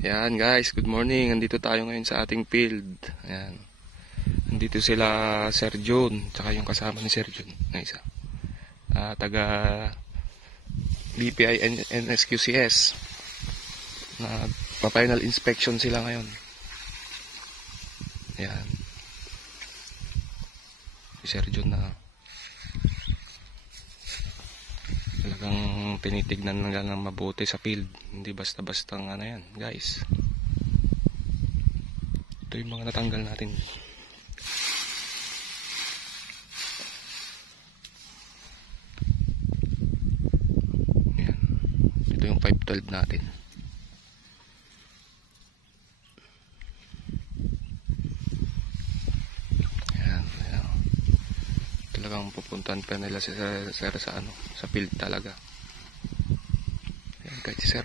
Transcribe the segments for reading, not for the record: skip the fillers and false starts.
Ayan guys, good morning. Andito tayo ngayon sa ating field. Ayan. Andito sila Sir Jun, tsaka yung kasama ni Sir Jun na isa. Taga BPI NSQCS. Nagpa-final inspection sila ngayon. Ayan. Si Sir Jun na talagang tinitignan nila ng mabuti sa field. Hindi basta-basta ano yan guys. Ito yung mga natanggal natin. Ayan. Ito yung 512 natin. Ayan. Ayan. Talagang pupuntahan pa nila sa field talaga. Ayan kahit si Sir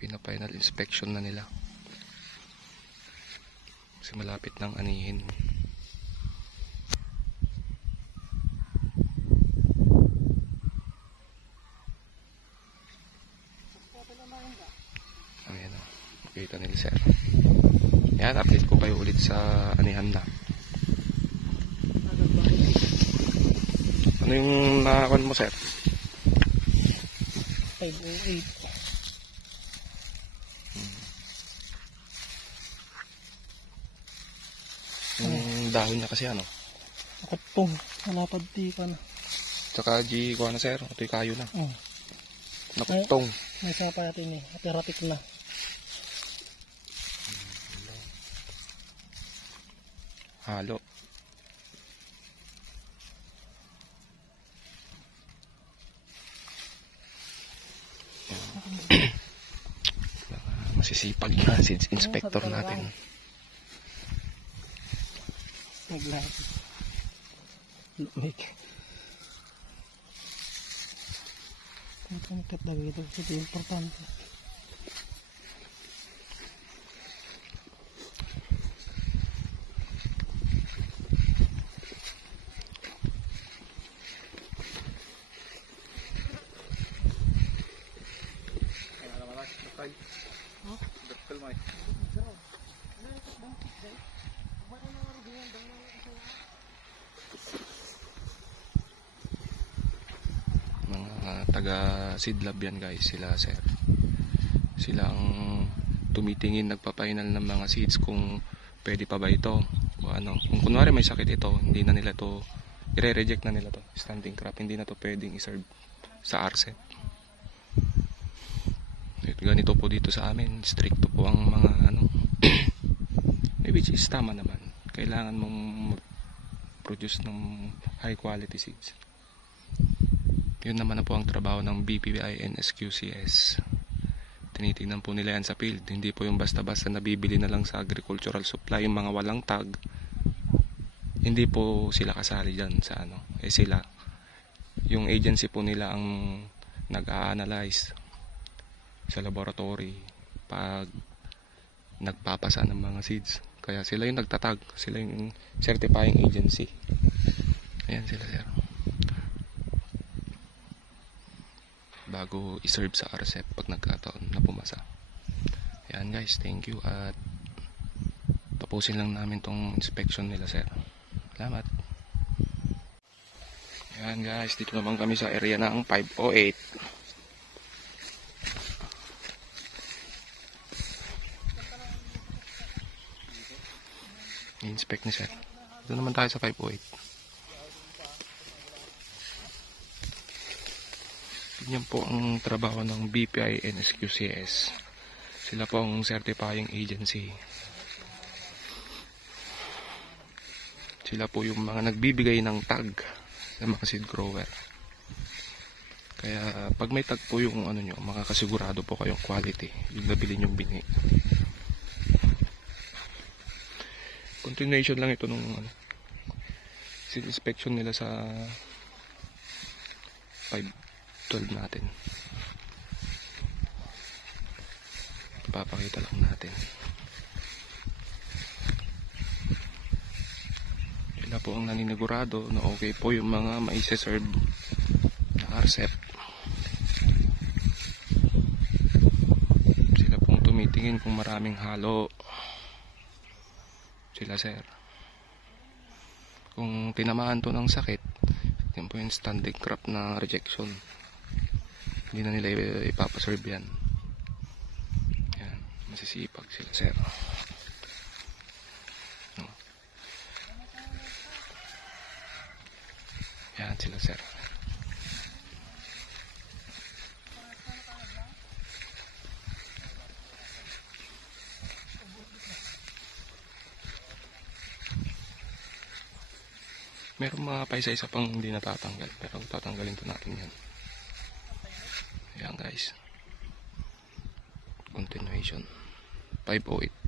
Pina-final inspection na nila kasi malapit ng anihin. Ayan makita nila Sir. Ayan, update ko kayo ulit sa anihan na. Ano yung nakakuan mo Sir? 508. Yung dahon niya kasi Nakatong, malapad di ka na. Tsaka G kuha na Sir, ito'y kayo na. Oh. Nakutong. May sapatin atiratik na. Halo. Masisipag na si inspector natin. Naglapit. Lumik. Ang kat lagi ito. Ito importante. Mga taga Seedlab yan guys, sila Sir. Sila ang tumitingin, nagpapainal ng mga seeds kung pwede pa ba ito o ano. Kung kunwari may sakit ito, hindi na nila to, i-reject na nila to, standing crop, hindi na to pwedeng i-serve sa RCEP. Ganito po dito sa amin, stricto po ang mga which is tama naman. Kailangan mong mag-produce ng high quality seeds. Yun naman na po ang trabaho ng BPI NSQCS. Tinitingnan po nila yan sa field. Hindi po yung basta-basta nabibili na lang sa agricultural supply, yung mga walang tag. Hindi po sila kasali dyan sa sila, yung agency po nila ang nag-a-analyze sa laboratory pag nagpapasa ng mga seeds. Kaya sila yung nagtatag, sila yung certifying agency. Ayan sila Sir. Bago i-serve sa RCEP pag nagkataon na pumasa. Ayan guys, thank you at tapusin lang namin tong inspection nila Sir. Salamat. Ayan guys, dito naman kami sa area ng 508. I-inspect ni Sir. Dito naman tayo sa 508. Yan po ang trabaho ng BPI NSQCS. Sila po ang certifying agency. Sila po yung mga nagbibigay ng tag sa mga seed grower. Kaya pag may tag po yung nyo, makakasigurado po kayong quality yung nabili nyong binhi. Continuation lang ito nung seed inspection nila sa 512 natin. Papakita lang natin. Sila po ang naninigurado na okay po yung mga maise-serve na RCEP. tingin kung maraming halo sila sir. Kung tinamaan to ng sakit, yan po yung standing crop na rejection. Hindi na nila ipapaserve yan. Yan, masisipag sila sir. No. Yan sila sir. Meron mga paisa-isa pang hindi natatanggal, pero tatanggalin to natin yan. Ayan guys, continuation 508.